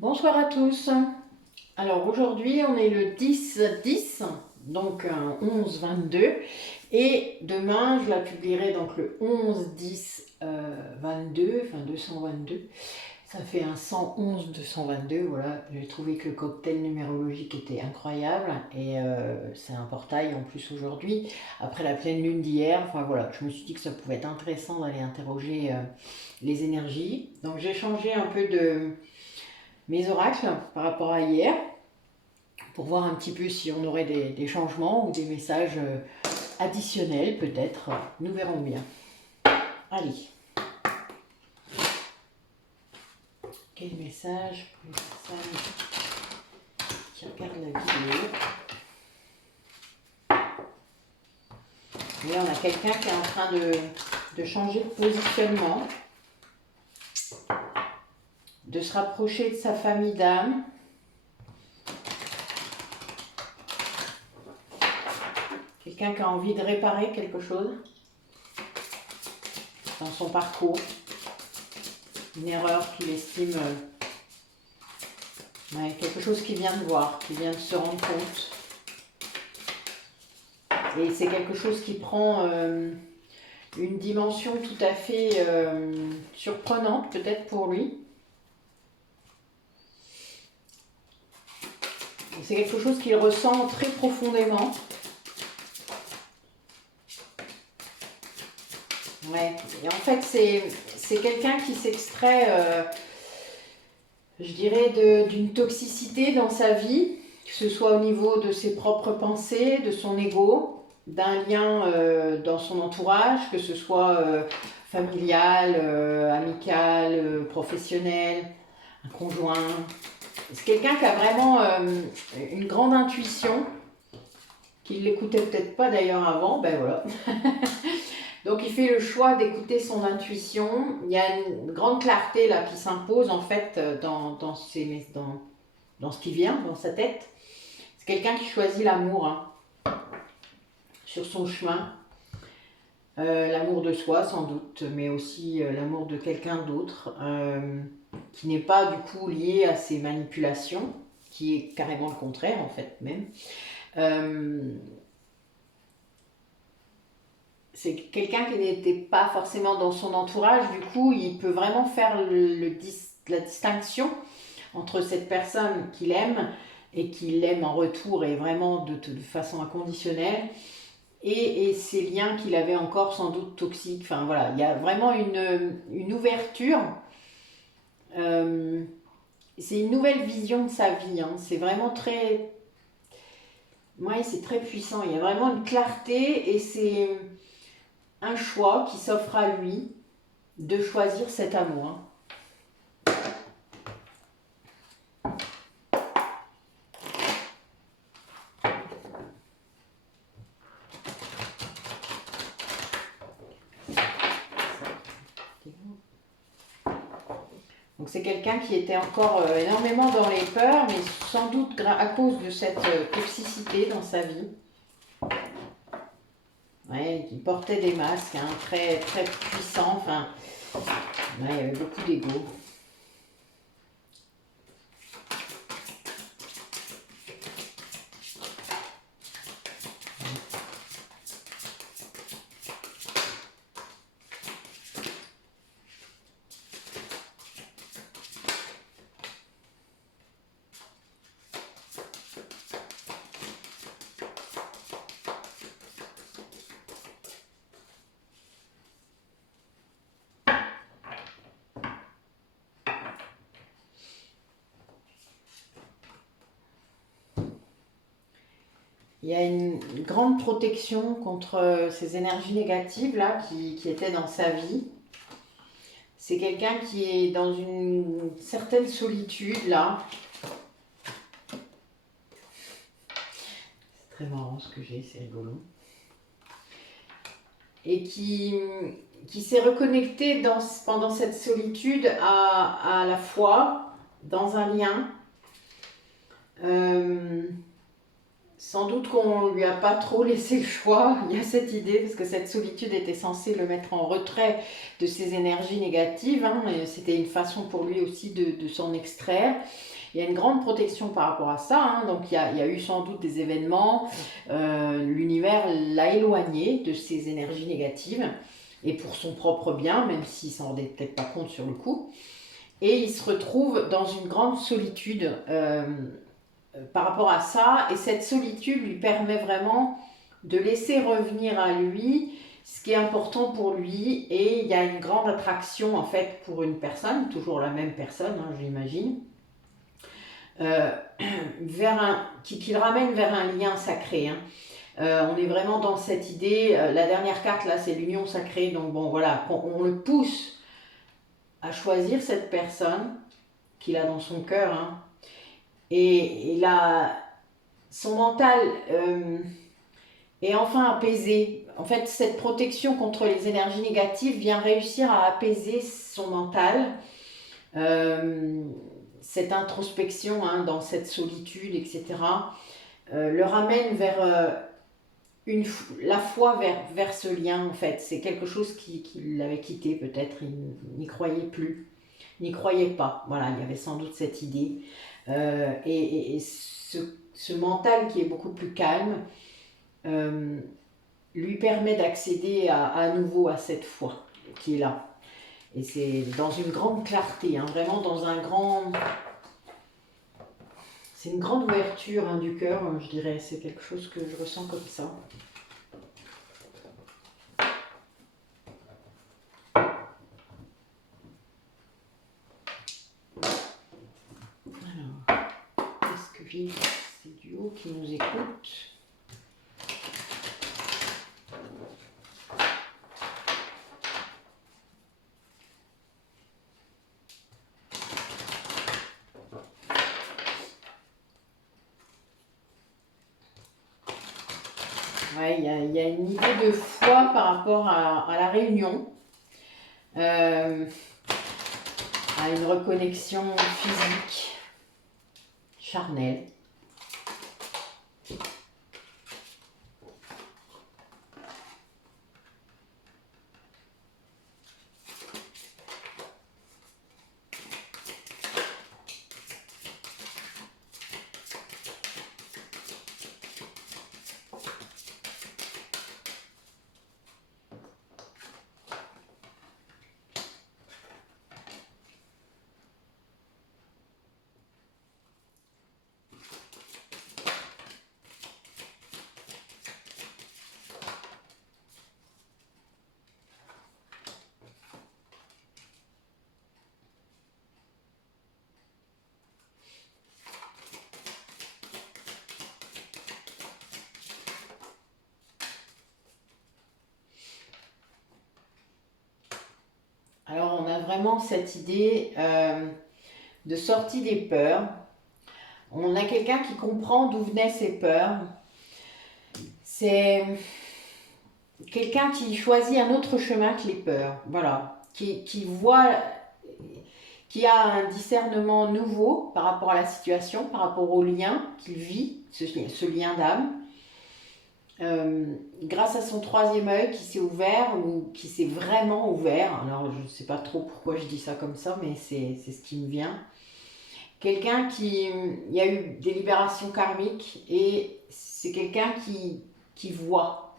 Bonsoir à tous. Alors aujourd'hui, on est le 10-10, donc 11-22. Et demain, je la publierai donc le 11-10-22, enfin 222. Ça fait un 111-222. Voilà, j'ai trouvé que le cocktail numérologique était incroyable. Et c'est un portail en plus aujourd'hui. Après la pleine lune d'hier, enfin voilà, je me suis dit que ça pouvait être intéressant d'aller interroger les énergies. Donc j'ai changé un peu de mes oracles par rapport à hier pour voir un petit peu si on aurait des changements ou des messages additionnels peut-être. Nous verrons bien. Allez, quel message pour les personnes qui regardent la vidéo? Et là, on a quelqu'un qui est en train de changer de positionnement, de se rapprocher de sa famille d'âme. Quelqu'un qui a envie de réparer quelque chose dans son parcours. Une erreur qu'il estime, quelque chose qu'il vient de voir, qu'il vient de se rendre compte. Et c'est quelque chose qui prend une dimension tout à fait surprenante peut-être pour lui. C'est quelque chose qu'il ressent très profondément. Ouais. Et en fait, c'est quelqu'un qui s'extrait, je dirais, d'une toxicité dans sa vie, que ce soit au niveau de ses propres pensées, de son ego, d'un lien dans son entourage, que ce soit familial, amical, professionnel, un conjoint. C'est quelqu'un qui a vraiment une grande intuition, qui ne l'écoutait peut-être pas d'ailleurs avant, ben voilà. Donc il fait le choix d'écouter son intuition. Il y a une grande clarté là qui s'impose en fait dans ce qui vient, dans sa tête. C'est quelqu'un qui choisit l'amour sur son chemin. L'amour de soi sans doute, mais aussi l'amour de quelqu'un d'autre, qui n'est pas du coup lié à ses manipulations, qui est carrément le contraire en fait même. Euh, c'est quelqu'un qui n'était pas forcément dans son entourage, du coup il peut vraiment faire la distinction entre cette personne qu'il aime et qu'il aime en retour et vraiment de façon inconditionnelle et ces liens qu'il avait encore sans doute toxiques. Enfin voilà, il y a vraiment une ouverture. Euh, c'est une nouvelle vision de sa vie. C'est vraiment très. Ouais, c'est très puissant. Il y a vraiment une clarté et c'est un choix qui s'offre à lui de choisir cet amour. Donc c'est quelqu'un qui était encore énormément dans les peurs, mais sans doute à cause de cette toxicité dans sa vie. Ouais, il portait des masques très, très puissants. Enfin, ouais, il y avait beaucoup d'ego. Il y a une grande protection contre ces énergies négatives là qui étaient dans sa vie. C'est quelqu'un qui est dans une certaine solitude là. C'est très marrant ce que j'ai, c'est rigolo. Et qui s'est reconnecté pendant cette solitude à la foi, dans un lien. Sans doute qu'on ne lui a pas trop laissé le choix, il y a cette idée, parce que cette solitude était censée le mettre en retrait de ses énergies négatives, hein, et c'était une façon pour lui aussi de s'en extraire. Il y a une grande protection par rapport à ça, hein, donc il y a eu sans doute des événements, l'univers l'a éloigné de ses énergies négatives, et pour son propre bien, même s'il s'en rendait peut-être pas compte sur le coup, et il se retrouve dans une grande solitude. Par rapport à ça, et cette solitude lui permet vraiment de laisser revenir à lui ce qui est important pour lui, et il y a une grande attraction en fait pour une personne, toujours la même personne, hein, j'imagine, euh, qui le ramène vers un lien sacré. Hein. On est vraiment dans cette idée, la dernière carte là c'est l'union sacrée, donc bon voilà, on le pousse à choisir cette personne qu'il a dans son cœur, hein, et là, son mental est enfin apaisé. En fait, cette protection contre les énergies négatives vient réussir à apaiser son mental. Euh, cette introspection, hein, dans cette solitude, etc., le ramène vers la foi vers ce lien, en fait. C'est quelque chose qui l'avait quitté, peut-être. Il n'y croyait plus. Il n'y croyait pas. Voilà, il y avait sans doute cette idée. Et ce mental qui est beaucoup plus calme euh, lui permet d'accéder à nouveau à cette foi qui est là. Et c'est dans une grande clarté, hein, vraiment dans un grand... C'est une grande ouverture, hein, du cœur, je dirais. C'est quelque chose que je ressens comme ça. Alors, qu'est-ce que vivent ces duos qui nous écoutent? Ouais, il y a une idée de foi par rapport à la réunion, à une reconnexion physique, charnelle. Alors on a vraiment cette idée de sortie des peurs. On a quelqu'un qui comprend d'où venaient ces peurs. C'est quelqu'un qui choisit un autre chemin que les peurs. Voilà. Qui voit, qui a un discernement nouveau par rapport à la situation, par rapport au lien qu'il vit, ce lien d'âme. Grâce à son troisième œil qui s'est ouvert, ou qui s'est vraiment ouvert, alors je ne sais pas trop pourquoi je dis ça comme ça, mais c'est ce qui me vient. Quelqu'un qui, il y a eu des libérations karmiques, et c'est quelqu'un qui voit.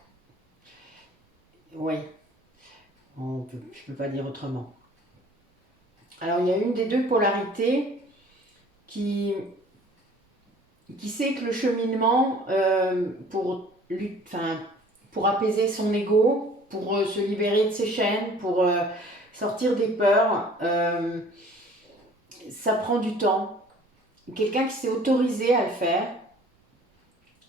Oui, je ne peux pas dire autrement. Alors il y a une des deux polarités qui sait que le cheminement pour apaiser son ego, pour se libérer de ses chaînes, pour sortir des peurs, ça prend du temps. Quelqu'un qui s'est autorisé à le faire,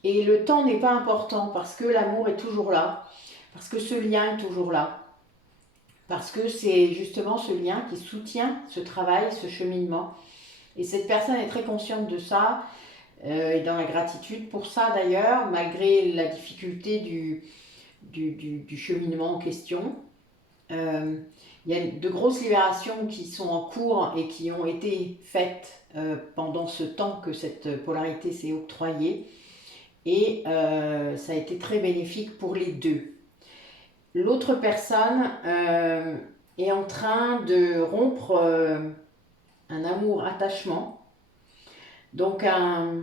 et le temps n'est pas important parce que l'amour est toujours là, parce que ce lien est toujours là, parce que c'est justement ce lien qui soutient ce travail, ce cheminement. Et cette personne est très consciente de ça, et dans la gratitude pour ça d'ailleurs, malgré la difficulté du cheminement en question. Il y a de grosses libérations qui sont en cours et qui ont été faites pendant ce temps que cette polarité s'est octroyée. et ça a été très bénéfique pour les deux. L'autre personne est en train de rompre un amour-attachement, donc un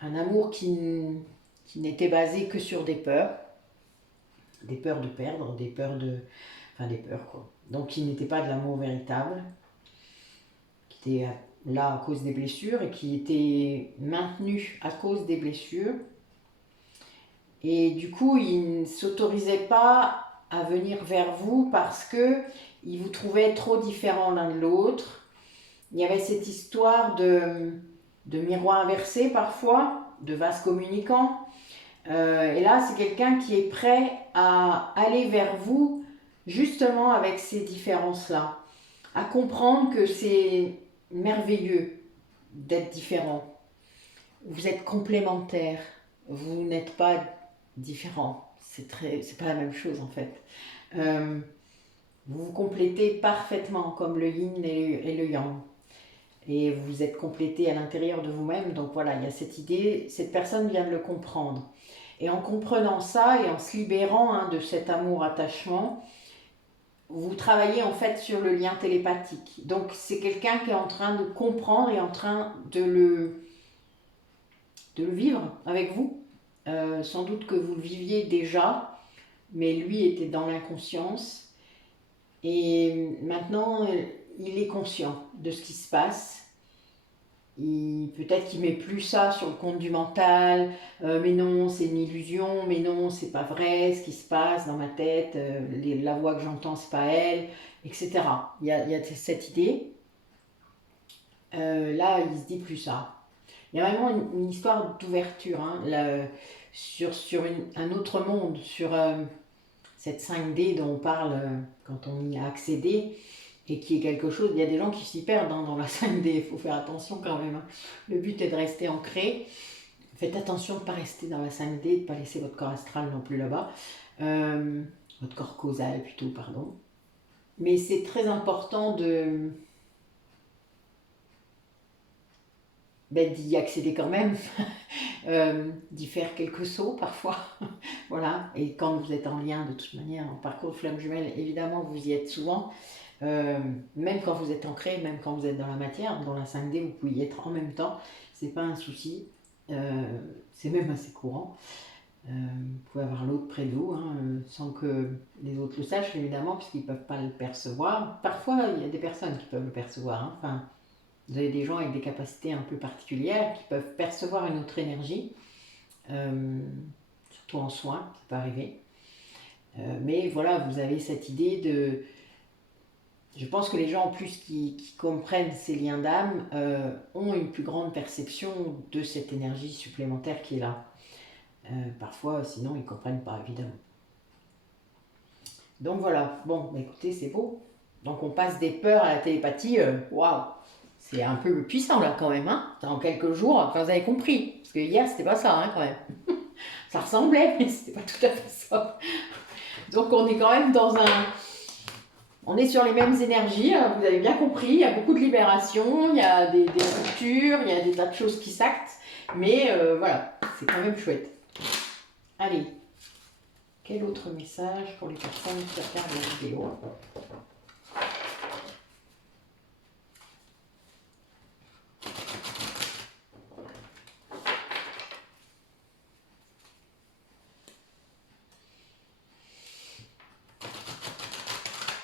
amour qui n'était basé que sur des peurs de perdre, des peurs enfin des peurs quoi. Donc qui n'était pas de l'amour véritable, qui était là à cause des blessures et qui était maintenu à cause des blessures. Et du coup, il ne s'autorisait pas à venir vers vous parce que il vous trouvait trop différents l'un de l'autre. Il y avait cette histoire de miroir inversé parfois, de vase communicant. Et là, c'est quelqu'un qui est prêt à aller vers vous justement avec ces différences-là, à comprendre que c'est merveilleux d'être différent. Vous êtes complémentaires, vous n'êtes pas différents. C'est pas la même chose en fait. Vous vous complétez parfaitement comme le yin et le yang. Et vous êtes complété à l'intérieur de vous-même. Donc voilà, il y a cette idée, cette personne vient de le comprendre. Et en comprenant ça et en se libérant de cet amour-attachement, vous travaillez en fait sur le lien télépathique. Donc c'est quelqu'un qui est en train de comprendre et en train de le vivre avec vous. Sans doute que vous le viviez déjà, mais lui était dans l'inconscience. Et maintenant, il est conscient de ce qui se passe. Peut-être qu'il met plus ça sur le compte du mental, mais non, c'est une illusion, mais non, c'est pas vrai, ce qui se passe dans ma tête, la voix que j'entends, c'est pas elle, etc. Il y a cette idée. Là, il se dit plus ça. Il y a vraiment une histoire d'ouverture sur un autre monde, sur cette 5D dont on parle quand on y a accédé, et qui est quelque chose, il y a des gens qui s'y perdent dans la 5D, il faut faire attention quand même. Le but est de rester ancré. Faites attention de ne pas rester dans la 5D, de ne pas laisser votre corps astral non plus là-bas. Votre corps causal plutôt, pardon. Mais c'est très important d'y accéder quand même, d'y faire quelques sauts parfois. Voilà. Et quand vous êtes en lien, de toute manière, en parcours de flamme jumelle, évidemment, vous y êtes souvent. Même quand vous êtes ancré, même quand vous êtes dans la matière, dans la 5D, vous pouvez y être en même temps, c'est pas un souci, c'est même assez courant. Vous pouvez avoir l'autre près de vous, sans que les autres le sachent évidemment, puisqu'ils ne peuvent pas le percevoir. Parfois, il y a des personnes qui peuvent le percevoir. Enfin, vous avez des gens avec des capacités un peu particulières qui peuvent percevoir une autre énergie, surtout en soins, ça peut arriver. Mais voilà, vous avez cette idée de... Je pense que les gens en plus qui comprennent ces liens d'âme ont une plus grande perception de cette énergie supplémentaire qui est là. Parfois, sinon, ils ne comprennent pas, évidemment. Donc voilà, bon, écoutez, c'est beau. Donc on passe des peurs à la télépathie, waouh, c'est un peu puissant là quand même, hein. En quelques jours, enfin vous avez compris, parce que hier c'était pas ça, hein, quand même. Ça ressemblait, mais c'était pas tout à fait ça. Donc on est quand même on est sur les mêmes énergies, hein, vous avez bien compris, il y a beaucoup de libération, il y a des ruptures, il y a des tas de choses qui s'actent, mais voilà, c'est quand même chouette. Allez, quel autre message pour les personnes qui regardent la vidéo?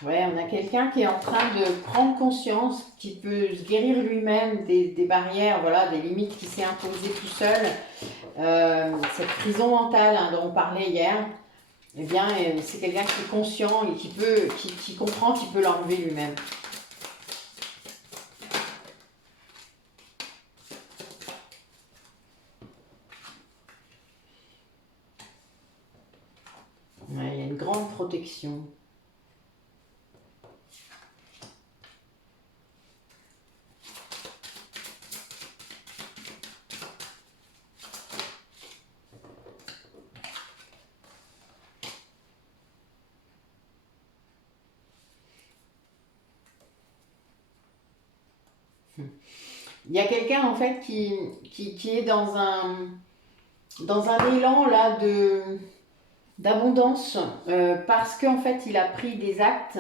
Ouais, on a quelqu'un qui est en train de prendre conscience, qui peut se guérir lui-même des barrières, voilà, des limites qui s'est imposées tout seul. Cette prison mentale dont on parlait hier, eh bien, c'est quelqu'un qui est conscient et qui comprend qu'il peut l'enlever lui-même. Ouais, il y a une grande protection. Il y a quelqu'un en fait qui est dans un dans un élan là d'abondance, parce qu'en fait il a pris des actes.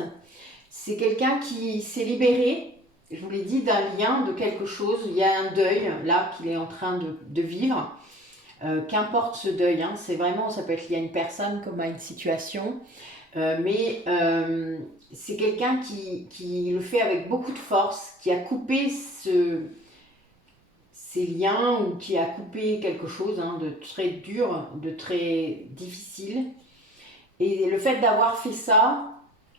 C'est quelqu'un qui s'est libéré, je vous l'ai dit, d'un lien, de quelque chose. Il y a un deuil là qu'il est en train de vivre. Qu'importe ce deuil, hein, c'est vraiment, ça peut être lié à une personne comme à une situation, mais c'est quelqu'un qui le fait avec beaucoup de force, qui a coupé ces liens ou qui a coupé quelque chose, hein, de très dur, de très difficile. Et le fait d'avoir fait ça,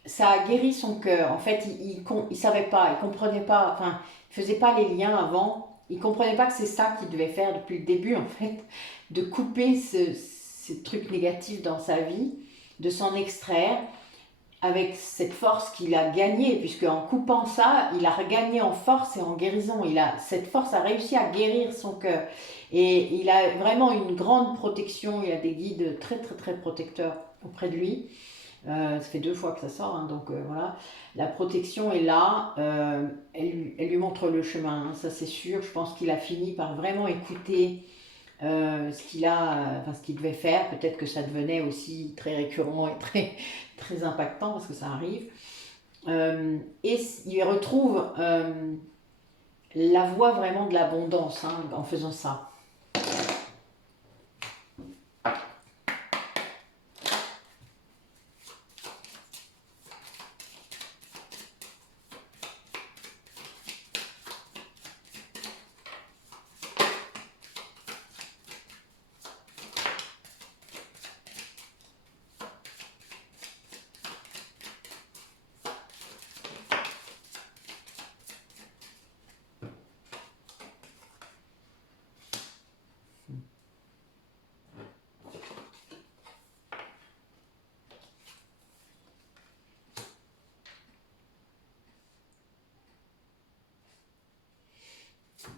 ça a guéri son cœur. En fait, il savait pas, il comprenait pas, enfin, il faisait pas les liens avant. Il comprenait pas que c'est ça qu'il devait faire depuis le début, en fait, de couper ces trucs négatifs dans sa vie, de s'en extraire avec cette force qu'il a gagnée, puisque en coupant ça, il a regagné en force et en guérison. Cette force a réussi à guérir son cœur. Et il a vraiment une grande protection, il a des guides très très très protecteurs auprès de lui. Ça fait 2 fois que ça sort, hein, donc voilà. La protection est là, elle lui montre le chemin, hein, ça c'est sûr. Je pense qu'il a fini par vraiment écouter ce qu'il devait faire. Peut-être que ça devenait aussi très récurrent et très, très impactant parce que ça arrive. Et il retrouve la voie vraiment de l'abondance, hein, en faisant ça.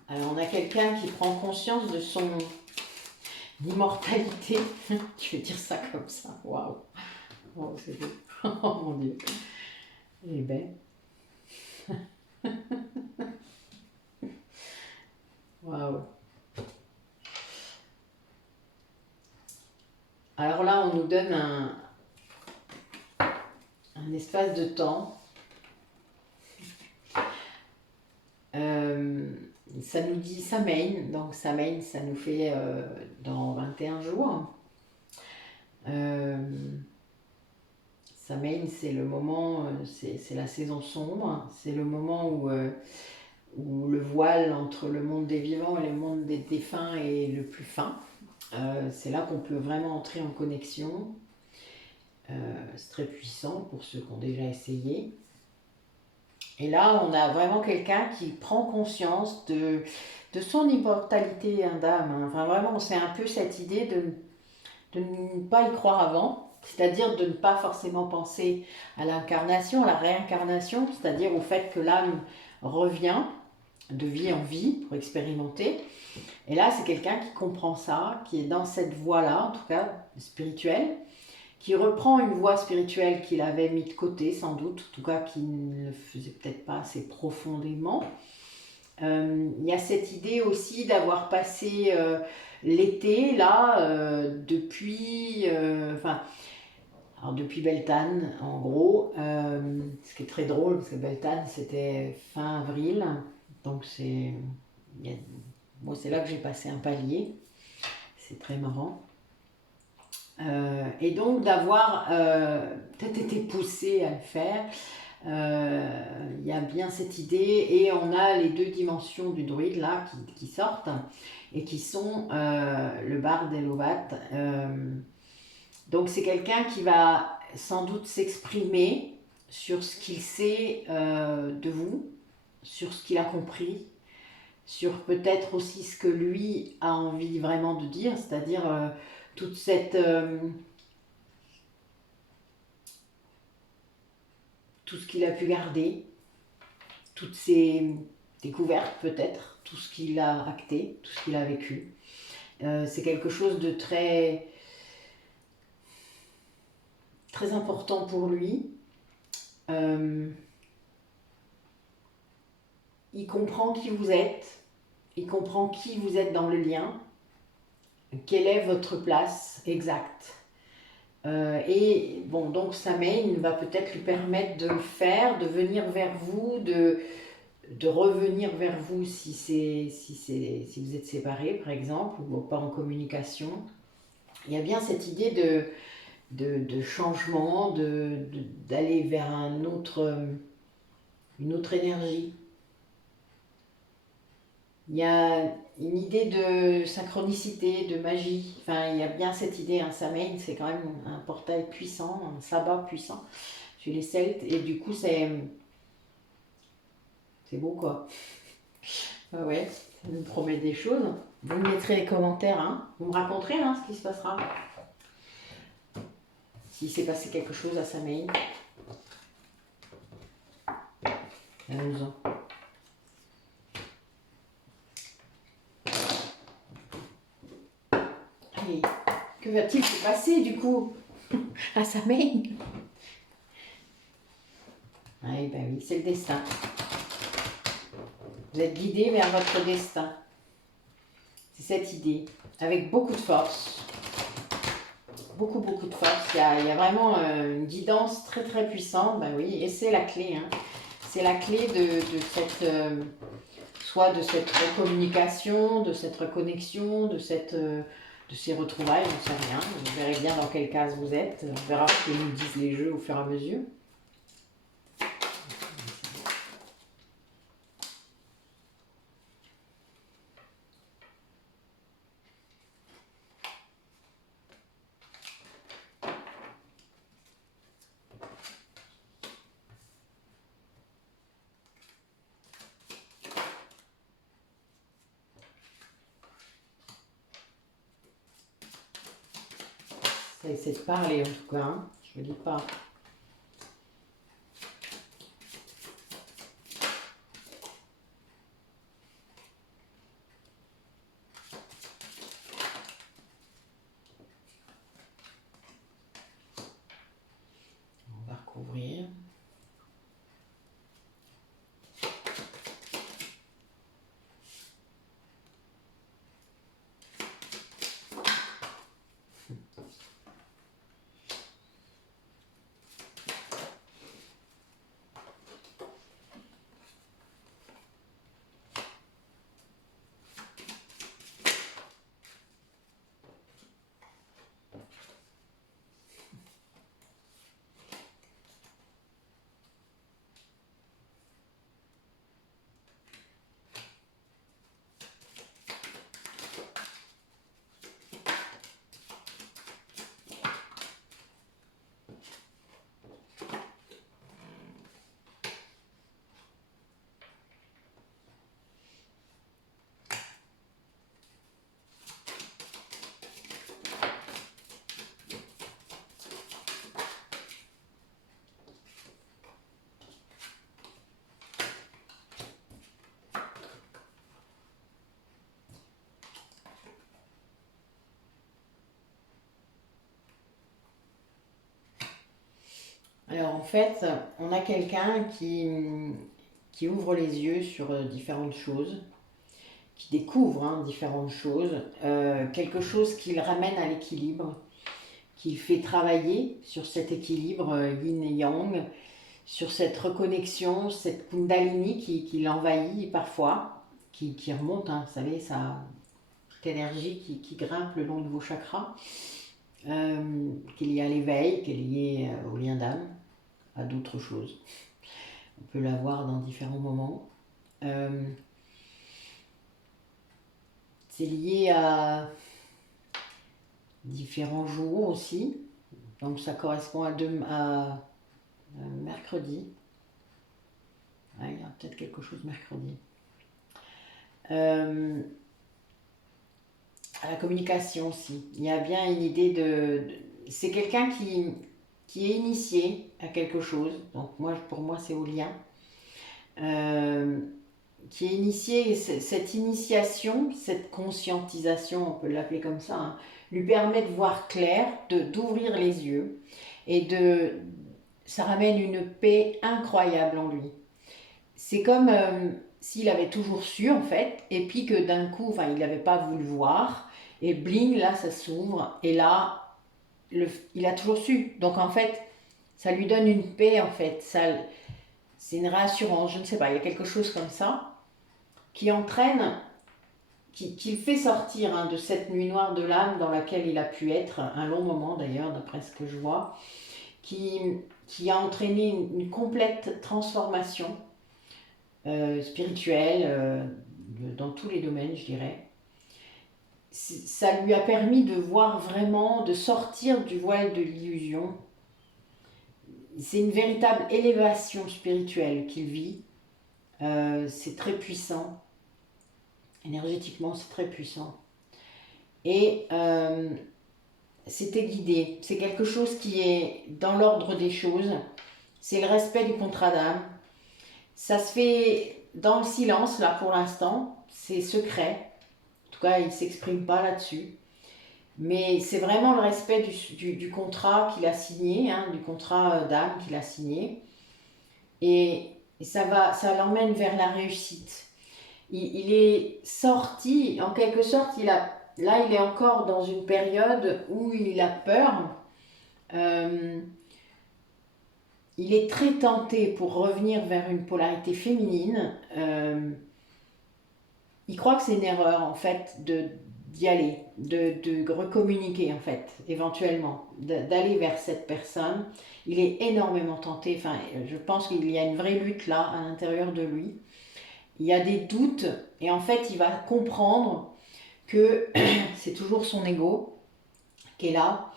Alors on a quelqu'un qui prend conscience de son immortalité. Je vais dire ça comme ça. Waouh. Oh, c'est beau. Oh mon Dieu. Eh ben. Waouh. Alors là, on nous donne un espace de temps. Ça nous dit Samhain, donc Samhain, ça nous fait dans 21 jours. Samhain, c'est le moment, c'est la saison sombre, c'est le moment où le voile entre le monde des vivants et le monde des défunts est le plus fin. C'est là qu'on peut vraiment entrer en connexion. C'est très puissant pour ceux qui ont déjà essayé. Et là, on a vraiment quelqu'un qui prend conscience de son immortalité d'âme, hein. Enfin, vraiment, c'est un peu cette idée de ne pas y croire avant, c'est-à-dire de ne pas forcément penser à l'incarnation, à la réincarnation, c'est-à-dire au fait que l'âme revient de vie en vie pour expérimenter. Et là, c'est quelqu'un qui comprend ça, qui est dans cette voie-là, en tout cas spirituelle, qui reprend une voie spirituelle qu'il avait mis de côté, sans doute, en tout cas qui ne le faisait peut-être pas assez profondément. Il y a cette idée aussi d'avoir passé l'été, là, depuis Beltane, en gros, ce qui est très drôle, parce que Beltane, c'était fin avril, donc moi, c'est là que j'ai passé un palier, c'est très marrant. Et donc d'avoir peut-être été poussé à le faire, il y a bien cette idée, et on a les 2 dimensions du druide là qui sortent et qui sont le barde et l'ovate. Donc c'est quelqu'un qui va sans doute s'exprimer sur ce qu'il sait de vous, sur ce qu'il a compris, sur peut-être aussi ce que lui a envie vraiment de dire, c'est-à-dire toute tout ce qu'il a pu garder, toutes ses découvertes peut-être, tout ce qu'il a acté, tout ce qu'il a vécu. C'est quelque chose de très, très important pour lui. Il comprend qui vous êtes, il comprend qui vous êtes dans le lien, quelle est votre place exacte. Et bon, donc Samhain va peut-être lui permettre de le faire, de venir vers vous, de revenir vers vous si vous êtes séparés, par exemple, ou pas en communication. Il y a bien cette idée de changement, d'aller vers une autre énergie. Il y a une idée de synchronicité, de magie. Enfin, il y a bien cette idée, hein, Samhain, c'est quand même un portail puissant, un sabbat puissant chez les Celtes. Et du coup, c'est beau, quoi. Ah ouais, ça nous promet des choses. Vous me mettrez les commentaires, hein. Vous me raconterez hein, ce qui se passera. S'il s'est passé quelque chose à Samhain. Amusant. Allez, que va-t-il se passer du coup à Samhain? Ah, ben oui, c'est le destin. Vous êtes guidé vers votre destin. C'est cette idée, avec beaucoup de force. Beaucoup de force. Il y a vraiment une guidance très très puissante. Ben oui, et c'est la clé. Hein. C'est la clé de cette... soit de cette recommunication, de cette reconnexion, de ces retrouvailles, je ne sais rien. Vous verrez bien dans quelle case vous êtes. On verra ce que nous disent les jeux au fur et à mesure. Ça essaie de parler en tout cas, hein. Je ne dis pas. On va recouvrir. Alors en fait, on a quelqu'un qui ouvre les yeux sur différentes choses, qui découvre différentes choses, quelque chose qui le ramène à l'équilibre, qui le fait travailler sur cet équilibre yin et yang, sur cette reconnexion, cette kundalini qui l'envahit parfois, qui remonte, hein, vous savez, cette énergie qui grimpe le long de vos chakras, qui est liée à l'éveil, qui est liée au lien d'âme, à d'autres choses. On peut l'avoir dans différents moments. C'est lié à différents jours aussi. Donc ça correspond à mercredi. Ouais, il y a peut-être quelque chose mercredi. À la communication aussi. Il y a bien une idée c'est quelqu'un qui est initié à quelque chose. Donc pour moi, c'est au lien. Qui est initié, cette initiation, cette conscientisation, on peut l'appeler comme ça, hein, lui permet de voir clair, d'ouvrir les yeux et ça ramène une paix incroyable en lui. C'est comme s'il avait toujours su en fait, et puis que d'un coup, il n'avait pas voulu voir, Et bling, là, ça s'ouvre. Et là, il a toujours su. Donc en fait, ça lui donne une paix, en fait. C'est une réassurance, je ne sais pas, il y a quelque chose comme ça qui entraîne, qui le fait sortir hein, de cette nuit noire de l'âme dans laquelle il a pu être, un long moment d'ailleurs, d'après ce que je vois, qui, qui a entraîné une complète transformation spirituelle dans tous les domaines, je dirais. Ça lui a permis de voir vraiment, de sortir du voile de l'illusion. C'est une véritable élévation spirituelle qu'il vit. C'est très puissant. Énergétiquement, c'est très puissant. Et c'était guidé. C'est quelque chose qui est dans l'ordre des choses. C'est le respect du contrat d'âme. Ça se fait dans le silence, là, pour l'instant. C'est secret. En tout cas, il ne s'exprime pas là-dessus. Mais c'est vraiment le respect du contrat qu'il a signé, hein, du contrat d'âme qu'il a signé. Et ça l'emmène vers la réussite. Il est sorti, en quelque sorte, là il est encore dans une période où il a peur. Euh, il est très tenté pour revenir vers une polarité féminine. Il croit que c'est une erreur en fait d'y aller, de recommuniquer en fait, éventuellement, d'aller vers cette personne. Il est énormément tenté, enfin je pense qu'il y a une vraie lutte là à l'intérieur de lui. Il y a des doutes et en fait il va comprendre que c'est toujours son ego qui est là,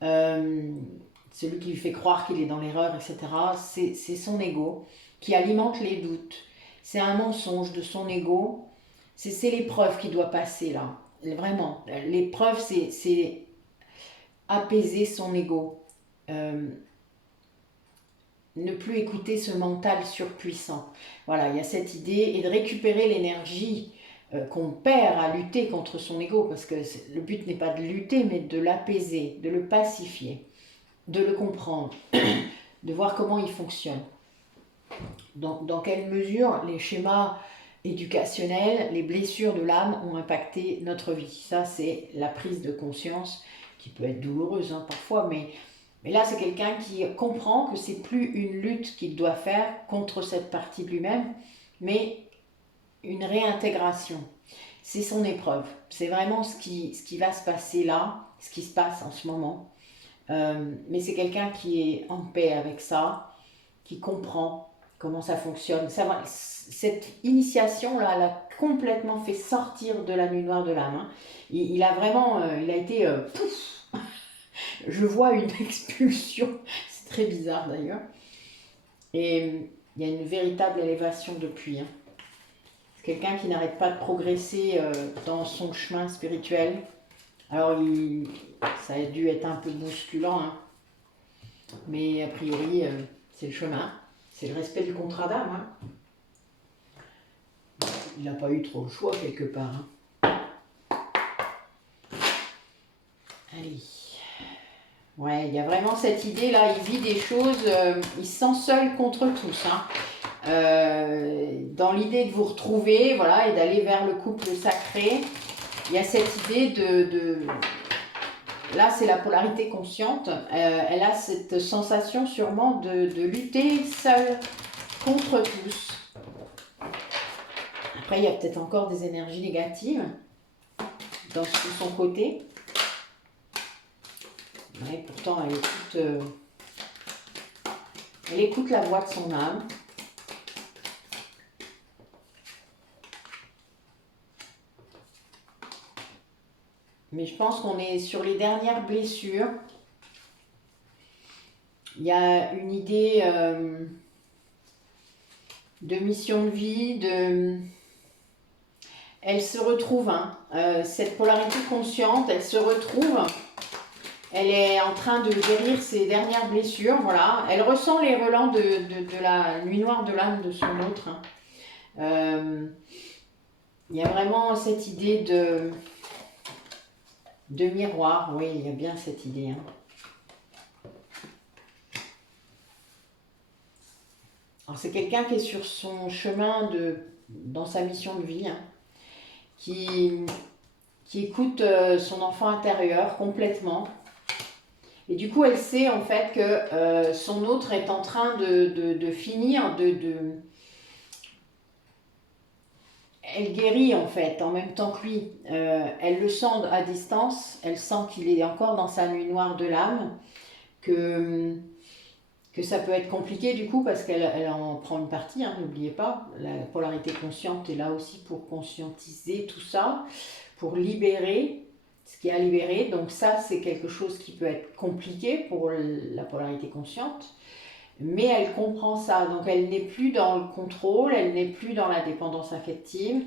celui qui lui fait croire qu'il est dans l'erreur, etc. C'est son ego qui alimente les doutes. C'est un mensonge de son ego. C'est l'épreuve qui doit passer là. Vraiment, l'épreuve c'est apaiser son ego. Ne plus écouter ce mental surpuissant. Voilà, il y a cette idée et de récupérer l'énergie qu'on perd à lutter contre son ego, parce que le but n'est pas de lutter, mais de l'apaiser, de le pacifier, de le comprendre, de voir comment il fonctionne. Dans quelle mesure les schémas éducationnels, les blessures de l'âme ont impacté notre vie. Ça, c'est la prise de conscience qui peut être douloureuse hein, parfois, mais là, c'est quelqu'un qui comprend que c'est plus une lutte qu'il doit faire contre cette partie de lui-même, mais une réintégration. C'est son épreuve. C'est vraiment ce qui va se passer là, ce qui se passe en ce moment. Mais c'est quelqu'un qui est en paix avec ça, qui comprend comment ça fonctionne. Cette initiation-là l'a complètement fait sortir de la nuit noire de l'âme. Hein. Il a vraiment, il a été pouf. Je vois une expulsion. C'est très bizarre d'ailleurs. Et il y a une véritable élévation depuis. Hein. C'est quelqu'un qui n'arrête pas de progresser dans son chemin spirituel. Alors, ça a dû être un peu bousculant, hein. Mais a priori, c'est le chemin. C'est le respect du contrat d'âme. Hein. Il n'a pas eu trop le choix quelque part. Hein. Allez. Ouais, il y a vraiment cette idée là, il vit des choses, il se sent seul contre tous. Hein. Dans l'idée de vous retrouver, voilà, et d'aller vers le couple sacré, il y a cette idée là c'est la polarité consciente, elle a cette sensation sûrement de lutter seule contre tous. Après, il y a peut-être encore des énergies négatives de son côté. Ouais, pourtant, elle écoute la voix de son âme. Mais je pense qu'on est sur les dernières blessures. Il y a une idée de mission de vie, elle se retrouve, hein, cette polarité consciente, elle se retrouve. Elle est en train de guérir ses dernières blessures, voilà. Elle ressent les relents de la nuit noire de l'âme de son autre. Hein. Il y a vraiment cette idée de miroir, oui, il y a bien cette idée. Hein. Alors c'est quelqu'un qui est sur son chemin dans sa mission de vie, hein, qui qui écoute son enfant intérieur complètement. Et du coup, elle sait en fait que son autre est en train de finir, elle guérit en fait en même temps que lui. Elle le sent à distance, elle sent qu'il est encore dans sa nuit noire de l'âme, que ça peut être compliqué du coup parce qu'elle en prend une partie, hein, n'oubliez pas. La polarité consciente est là aussi pour conscientiser tout ça, pour libérer ce qui est à libérer. Donc ça, c'est quelque chose qui peut être compliqué pour la polarité consciente. Mais elle comprend ça, donc elle n'est plus dans le contrôle, elle n'est plus dans la dépendance affective,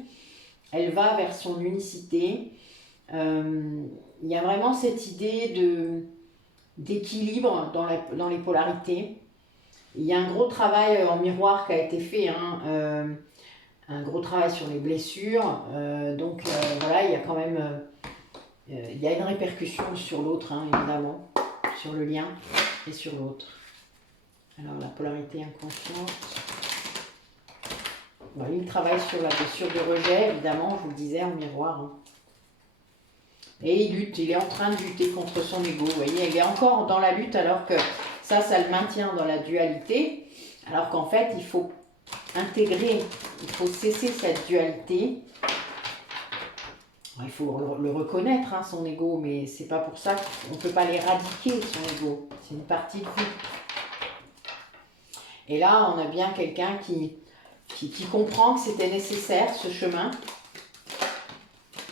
elle va vers son unicité. Il y a vraiment cette idée d'équilibre dans les polarités. Il y a un gros travail en miroir qui a été fait, hein, un gros travail sur les blessures. Donc voilà, il y a quand même il y a une répercussion sur l'autre, hein, évidemment, sur le lien et sur l'autre. Alors la polarité inconsciente. Bon, il travaille sur la blessure de rejet, évidemment, je vous le disais, en miroir. Hein. Et il lutte, il est en train de lutter contre son ego. Vous voyez, il est encore dans la lutte alors que ça le maintient dans la dualité. Alors qu'en fait, il faut intégrer, il faut cesser cette dualité. Il faut le reconnaître, hein, son ego, mais c'est pas pour ça qu'on ne peut pas l'éradiquer, son ego. C'est une partie de vous. Et là, on a bien quelqu'un qui comprend que c'était nécessaire, ce chemin,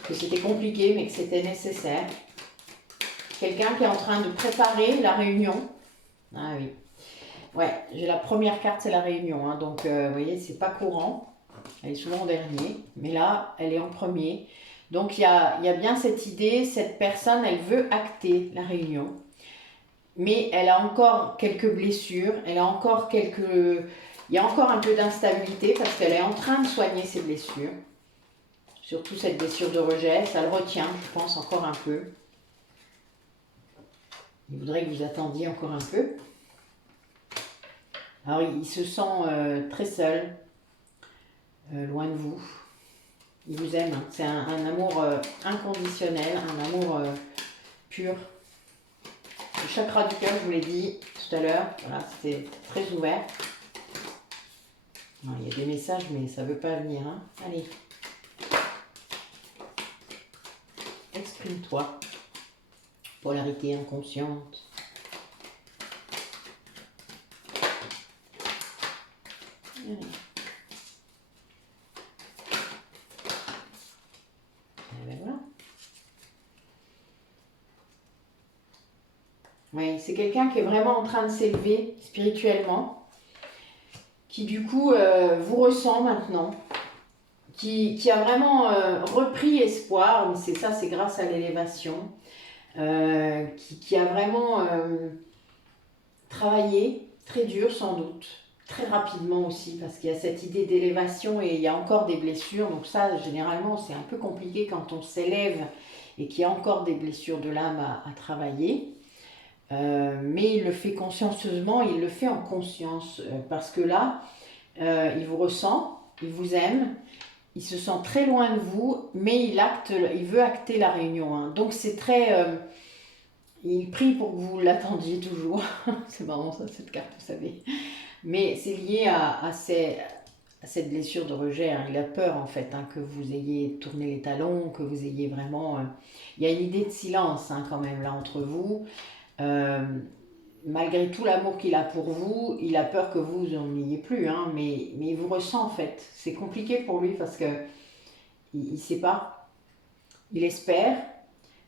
que c'était compliqué, mais que c'était nécessaire. Quelqu'un qui est en train de préparer la réunion. Ah oui. Ouais, j'ai la première carte, c'est la réunion. Hein, donc, vous voyez, c'est pas courant. Elle est souvent en dernier. Mais là, elle est en premier. Donc, il y a bien cette idée, cette personne, elle veut acter la réunion. Mais elle a encore quelques blessures, elle a encore il y a encore un peu d'instabilité parce qu'elle est en train de soigner ses blessures. Surtout cette blessure de rejet, ça le retient, je pense, encore un peu. Il voudrait que vous attendiez encore un peu. Alors, il se sent très seul, loin de vous. Il vous aime, hein. C'est un amour inconditionnel, un amour pur. Le chakra du cœur, je vous l'ai dit tout à l'heure, voilà, c'était très ouvert. Non, il y a des messages, mais ça ne veut pas venir. Hein. Allez. Exprime-toi. Polarité inconsciente. Allez. Et ben voilà. Oui, c'est quelqu'un qui est vraiment en train de s'élever spirituellement, qui du coup vous ressent maintenant, qui a vraiment repris espoir, mais c'est grâce à l'élévation, qui a vraiment travaillé très dur sans doute, très rapidement aussi, parce qu'il y a cette idée d'élévation et il y a encore des blessures, donc ça généralement c'est un peu compliqué quand on s'élève et qu'il y a encore des blessures de l'âme à travailler. Mais il le fait consciencieusement, il le fait en conscience, parce que là, il vous ressent, il vous aime, il se sent très loin de vous, mais il veut acter la réunion. Hein. Donc c'est très... il prie pour que vous l'attendiez toujours. C'est marrant ça, cette carte, vous savez. Mais c'est lié à cette blessure de rejet. Hein. Il a peur en fait hein, que vous ayez tourné les talons, que vous ayez vraiment... Il y a une idée de silence hein, quand même là entre vous. Malgré tout l'amour qu'il a pour vous, il a peur que vous n'en ayez plus, hein, mais il vous ressent en fait. C'est compliqué pour lui parce que il ne sait pas, il espère,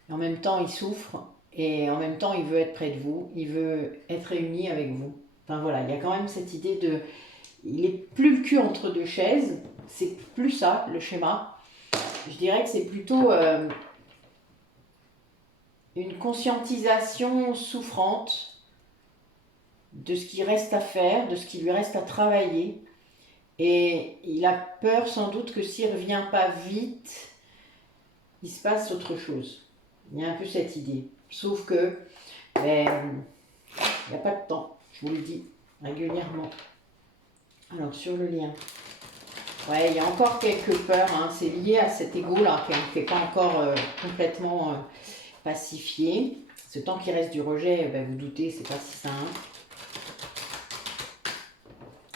et en même temps il souffre, et en même temps il veut être près de vous, il veut être réuni avec vous. Enfin voilà, il y a quand même cette idée de... Il est plus le cul entre deux chaises, c'est plus ça le schéma. Je dirais que c'est plutôt... une conscientisation souffrante de ce qui reste à faire, de ce qui lui reste à travailler. Et il a peur sans doute que s'il ne revient pas vite, il se passe autre chose. Il y a un peu cette idée. Sauf que, il n'y a pas de temps, je vous le dis régulièrement. Alors, sur le lien. Ouais, il y a encore quelques peurs, hein. C'est lié à cet ego-là qui n'est pas encore complètement pacifié. Ce temps qu'il reste du rejet, ben, vous doutez, c'est pas si simple.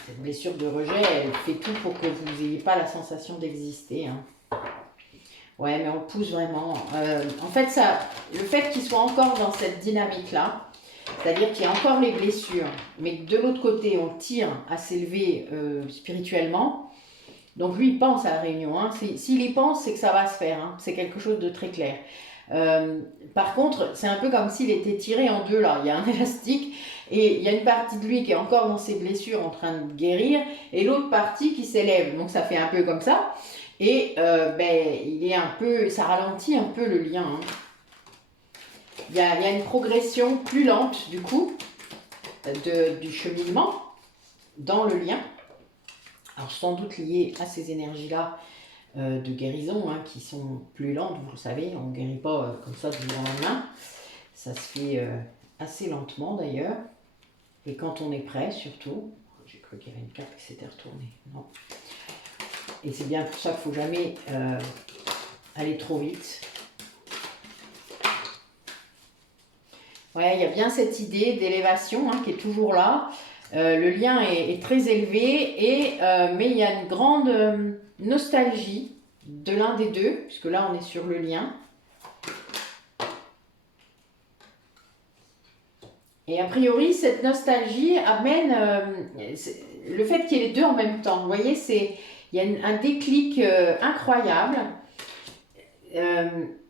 Cette blessure de rejet, elle fait tout pour que vous n'ayez pas la sensation d'exister, hein. Ouais, mais on le pousse vraiment. En fait, le fait qu'il soit encore dans cette dynamique-là, c'est-à-dire qu'il y a encore les blessures, mais que de l'autre côté, on tire à s'élever spirituellement. Donc lui, il pense à la réunion, hein. S'il y pense, c'est que ça va se faire, hein. C'est quelque chose de très clair. Par contre, c'est un peu comme s'il était tiré en deux, là. Il y a un élastique et il y a une partie de lui qui est encore dans ses blessures en train de guérir et l'autre partie qui s'élève. Donc ça fait un peu comme ça. Et ben, il est un peu, ça ralentit un peu le lien, hein. Il y a une progression plus lente du coup du cheminement dans le lien. Alors sans doute lié à ces énergies-là de guérison, hein, qui sont plus lentes, vous le savez, on ne guérit pas comme ça du jour au lendemain. Ça se fait assez lentement d'ailleurs. Et quand on est prêt surtout, j'ai cru qu'il y avait une carte qui s'était retournée, non. Et c'est bien pour ça qu'il ne faut jamais aller trop vite. Ouais, il y a bien cette idée d'élévation, hein, qui est toujours là. Le lien est très élevé, mais il y a une grande nostalgie de l'un des deux, puisque là on est sur le lien. Et a priori, cette nostalgie amène le fait qu'il y ait les deux en même temps. Vous voyez, il y a un déclic incroyable.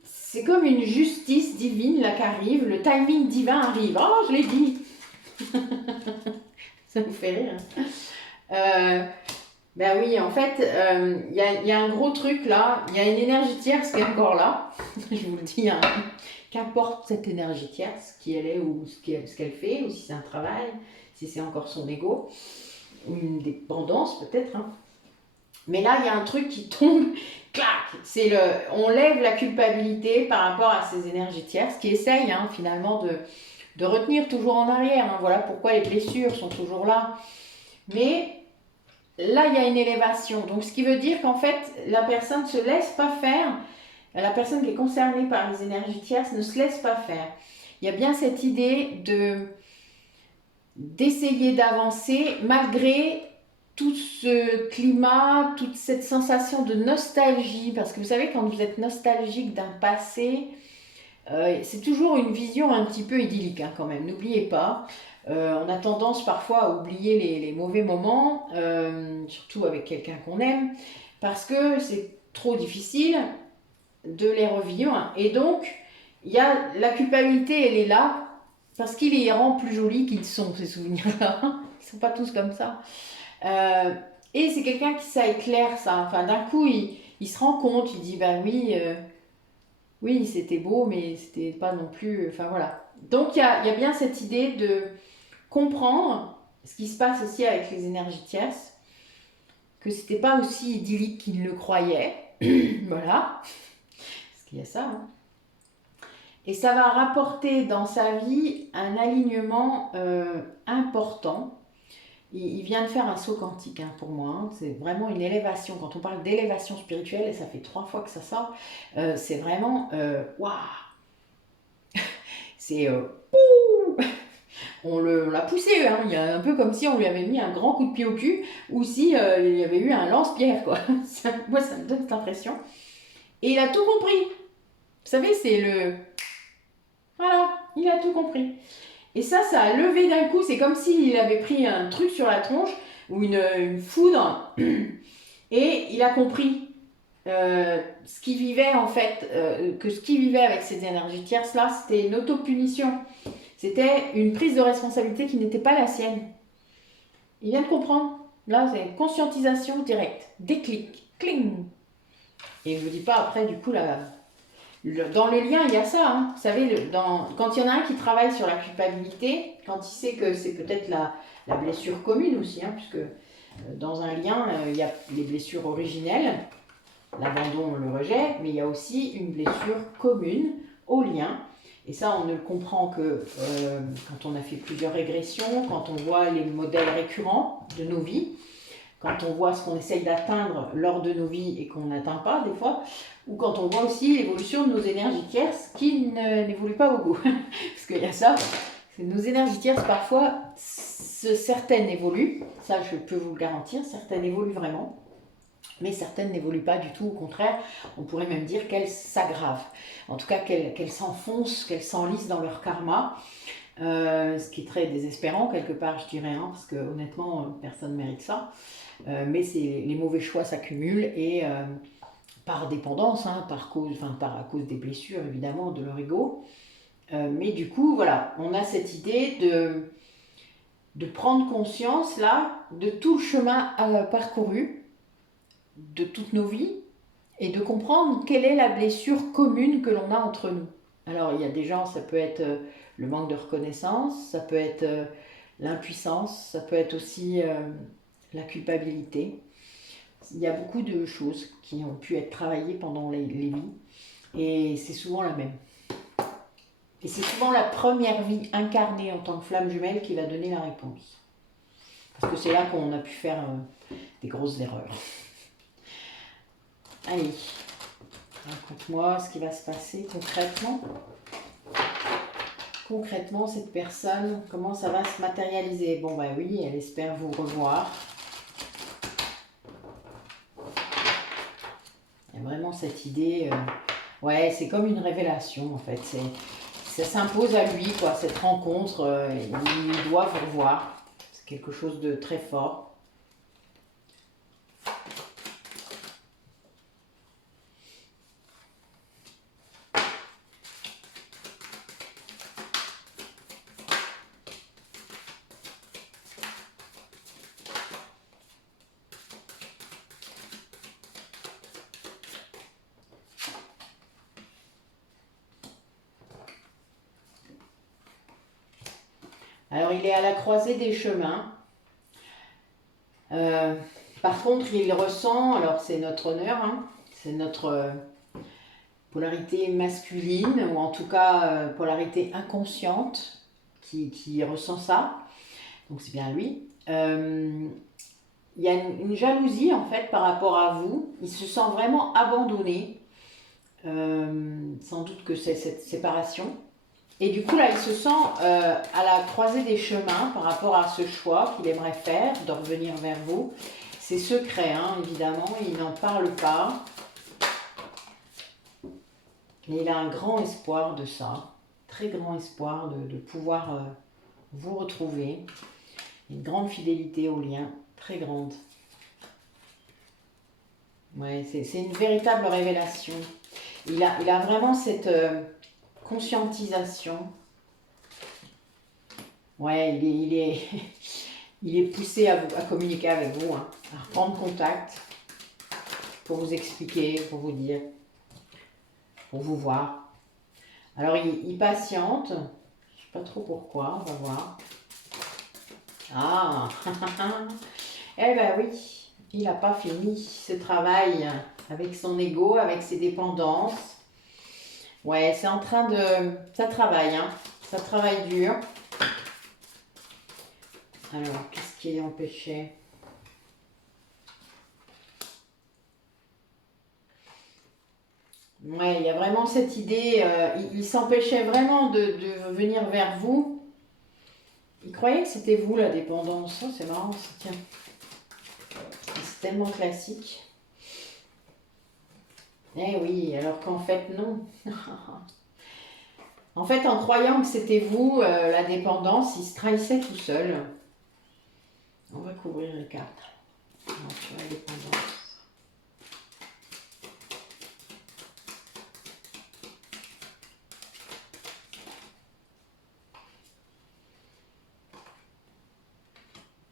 C'est comme une justice divine là qui arrive, le timing divin arrive. Oh, je l'ai dit. Ça vous fait rire. Ben oui, en fait, il y a un gros truc là. Il y a une énergie tierce qui est encore là. Je vous le dis, hein. Qu'importe cette énergie tierce, qui elle est ou ce qu'elle fait, ou si c'est un travail, si c'est encore son ego, ou une dépendance peut-être, hein. Mais là, il y a un truc qui tombe, clac, on lève la culpabilité par rapport à ces énergies tierces qui essayent, hein, finalement de retenir toujours en arrière, hein. Voilà pourquoi les blessures sont toujours là. Mais là, il y a une élévation. Donc, ce qui veut dire qu'en fait, la personne ne se laisse pas faire. La personne qui est concernée par les énergies tierces ne se laisse pas faire. Il y a bien cette idée d'essayer d'avancer malgré tout ce climat, toute cette sensation de nostalgie. Parce que vous savez, quand vous êtes nostalgique d'un passé, c'est toujours une vision un petit peu idyllique, hein, quand même. N'oubliez pas. On a tendance parfois à oublier les mauvais moments, surtout avec quelqu'un qu'on aime, parce que c'est trop difficile de les revivre. Et donc, il y a la culpabilité, elle est là, parce qu'il les rend plus jolis qu'ils sont, ces souvenirs-là. Ils ne sont pas tous comme ça. Et c'est quelqu'un qui ça éclaire ça. Enfin, d'un coup, il se rend compte, il dit, ben oui, oui, c'était beau, mais c'était pas non plus... Enfin, voilà. Donc, il y a bien cette idée de comprendre ce qui se passe aussi avec les énergies tierces, que c'était pas aussi idyllique qu'il le croyait. Voilà. Il y a ça, hein. Et ça va rapporter dans sa vie un alignement important. Il vient de faire un saut quantique, hein, pour moi, hein. C'est vraiment une élévation. Quand on parle d'élévation spirituelle, et ça fait 3 fois que ça sort, c'est vraiment waouh. C'est on l'a poussé, hein. Il y a un peu comme si on lui avait mis un grand coup de pied au cul, ou si il y avait eu un lance-pierre, quoi. Moi, ça me donne cette impression. Et il a tout compris. Vous savez, c'est le... Voilà, il a tout compris. Et ça a levé d'un coup, c'est comme s'il avait pris un truc sur la tronche, ou une foudre, et il a compris ce qu'il vivait en fait, que ce qu'il vivait avec ces énergies tierces-là, c'était une autopunition. C'était une prise de responsabilité qui n'était pas la sienne. Il vient de comprendre. Là, c'est une conscientisation directe, déclic, cling. Et je ne vous dis pas après, du coup, dans le lien, il y a ça, hein. Vous savez, quand il y en a un qui travaille sur la culpabilité, quand il sait que c'est peut-être la blessure commune aussi, hein, puisque dans un lien, il y a les blessures originelles, l'abandon, le rejet, mais il y a aussi une blessure commune au lien. Et ça, on ne le comprend que quand on a fait plusieurs régressions, quand on voit les modèles récurrents de nos vies. quand on voit ce qu'on essaye d'atteindre lors de nos vies et qu'on n'atteint pas des fois, ou quand on voit aussi l'évolution de nos énergies tierces qui n'évoluent pas beaucoup. Parce qu'il y a ça, c'est nos énergies tierces parfois, certaines évoluent, ça je peux vous le garantir, certaines évoluent vraiment, mais certaines n'évoluent pas du tout, au contraire, on pourrait même dire qu'elles s'aggravent. En tout cas qu'elles s'enfoncent, qu'elles s'enlisent dans leur karma, ce qui est très désespérant quelque part, je dirais, hein, parce que honnêtement, personne ne mérite ça. Mais les mauvais choix s'accumulent et par dépendance, hein, à cause des blessures évidemment de leur ego. Mais du coup, voilà, on a cette idée de prendre conscience là de tout le chemin parcouru, de toutes nos vies, et de comprendre quelle est la blessure commune que l'on a entre nous. Alors il y a des gens, ça peut être le manque de reconnaissance, ça peut être l'impuissance, ça peut être aussi la culpabilité. Il y a beaucoup de choses qui ont pu être travaillées pendant les vies, et c'est souvent la même. Et c'est souvent la première vie incarnée en tant que flamme jumelle qui va donner la réponse. Parce que c'est là qu'on a pu faire des grosses erreurs. Allez, raconte-moi ce qui va se passer concrètement. Concrètement, cette personne, comment ça va se matérialiser? Bon, bah oui, elle espère vous revoir. Il y a vraiment cette idée... ouais, c'est comme une révélation, en fait. Ça s'impose à lui, quoi, cette rencontre. Il doit vous revoir. C'est quelque chose de très fort. Alors, il est à la croisée des chemins. Par contre, il ressent, alors c'est notre honneur, hein, c'est notre polarité masculine, ou en tout cas polarité inconsciente, qui ressent ça. Donc c'est bien lui. Il y a une jalousie en fait par rapport à vous. Il se sent vraiment abandonné. Sans doute que c'est cette séparation. Et du coup, là, il se sent à la croisée des chemins par rapport à ce choix qu'il aimerait faire, de revenir vers vous. C'est secret, hein, évidemment, il n'en parle pas. Mais il a un grand espoir de ça, très grand espoir de pouvoir vous retrouver. Une grande fidélité au lien, très grande. Ouais, c'est une véritable révélation. Il a vraiment cette... conscientisation. Ouais, il est poussé à communiquer avec vous, hein, à reprendre contact pour vous expliquer, pour vous dire, pour vous voir. Alors, il patiente. Je ne sais pas trop pourquoi, on va voir. Ah, eh ben oui, il n'a pas fini ce travail avec son ego, avec ses dépendances. Ouais, c'est en train de... Ça travaille, hein. Ça travaille dur. Alors, qu'est-ce qui empêchait? Ouais, il y a vraiment cette idée, il s'empêchait vraiment de venir vers vous. Il croyait que c'était vous la dépendance. Oh, c'est marrant, ça, tiens. C'est tellement classique. Eh oui, alors qu'en fait, non. En fait, en croyant que c'était vous, la dépendance, il se trahissait tout seul. On va couvrir les cartes. Alors, sur la dépendance.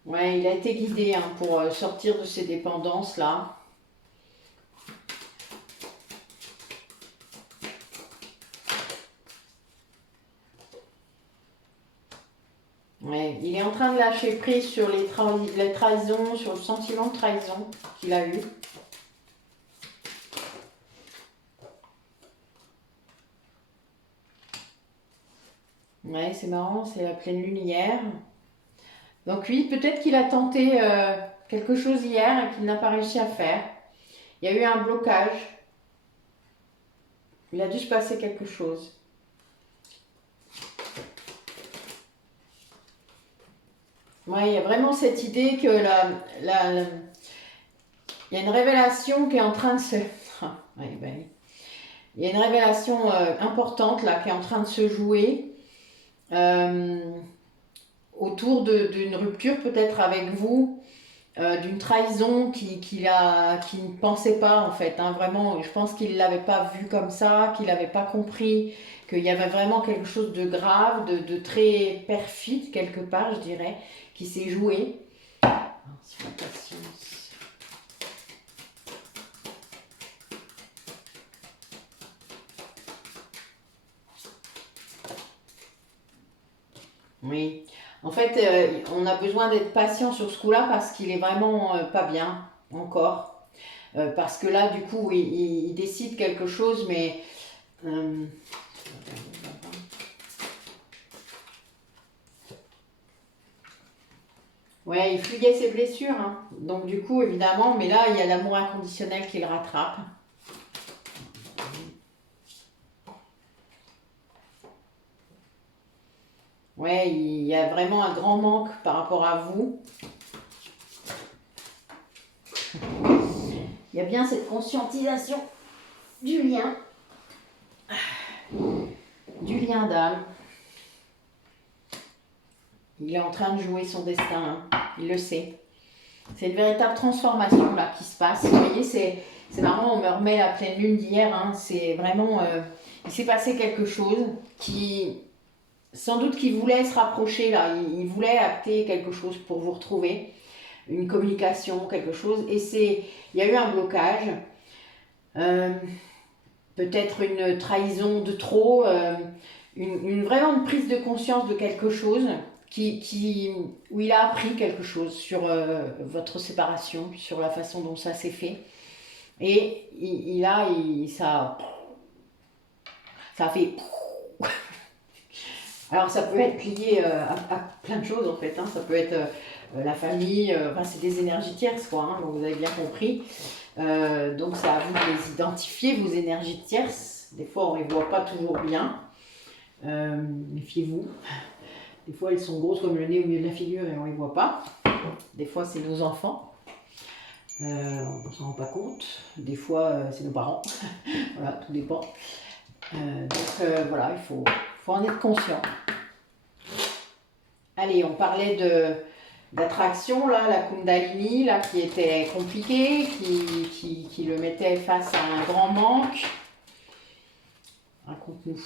Ouais, il a été guidé hein, pour sortir de ces dépendances-là. Ouais, il est en train de lâcher prise sur les trahisons, sur le sentiment de trahison qu'il a eu. C'est marrant, c'est la pleine lune hier. Donc oui, peut-être qu'il a tenté quelque chose hier et qu'il n'a pas réussi à faire. Il y a eu un blocage. Il a dû se passer quelque chose. Ouais, il y a vraiment cette idée que il y a une révélation qui est en train de se... Ouais, ben, il y a une révélation importante là qui est en train de se jouer autour d'une rupture peut-être avec vous, d'une trahison qu'il ne pensait pas en fait. Hein, vraiment, je pense qu'il ne l'avait pas vu comme ça, qu'il n'avait pas compris qu'il y avait vraiment quelque chose de grave, de très perfide quelque part, je dirais, qui s'est joué. Patience. Oui, en fait, on a besoin d'être patient sur ce coup-là parce qu'il est vraiment pas bien encore. Parce que là, du coup, il décide quelque chose, mais... ouais, il fuyait ses blessures. Hein. Donc, du coup, évidemment, mais là, il y a l'amour inconditionnel qui le rattrape. Ouais, il y a vraiment un grand manque par rapport à vous. Il y a bien cette conscientisation du lien d'âme. Il est en train de jouer son destin, hein. Il le sait. C'est une véritable transformation là qui se passe. Vous voyez, c'est marrant, on me remet la pleine lune d'hier. Hein. C'est vraiment, il s'est passé quelque chose qui, sans doute, qu'il voulait se rapprocher là. Il voulait acter quelque chose pour vous retrouver, une communication, quelque chose. Et il y a eu un blocage. Peut-être une trahison de trop, vraiment une prise de conscience de quelque chose où il a appris quelque chose sur votre séparation, sur la façon dont ça s'est fait. Et ça a fait... Alors ça peut être lié à plein de choses en fait, hein. Ça peut être la famille, enfin c'est des énergies tierces quoi, hein, donc vous avez bien compris. Donc c'est à vous de les identifier, vos énergies tierces. Des fois on ne les voit pas toujours bien. Méfiez-vous. Des fois elles sont grosses comme le nez au milieu de la figure et on ne les voit pas. Des fois c'est nos enfants. On ne s'en rend pas compte. Des fois c'est nos parents. Voilà, tout dépend. Donc voilà, il faut en être conscient. Allez, on parlait d'attraction, là, la Kundalini, là, qui était compliquée, qui le mettait face à un grand manque. Raconte-nous.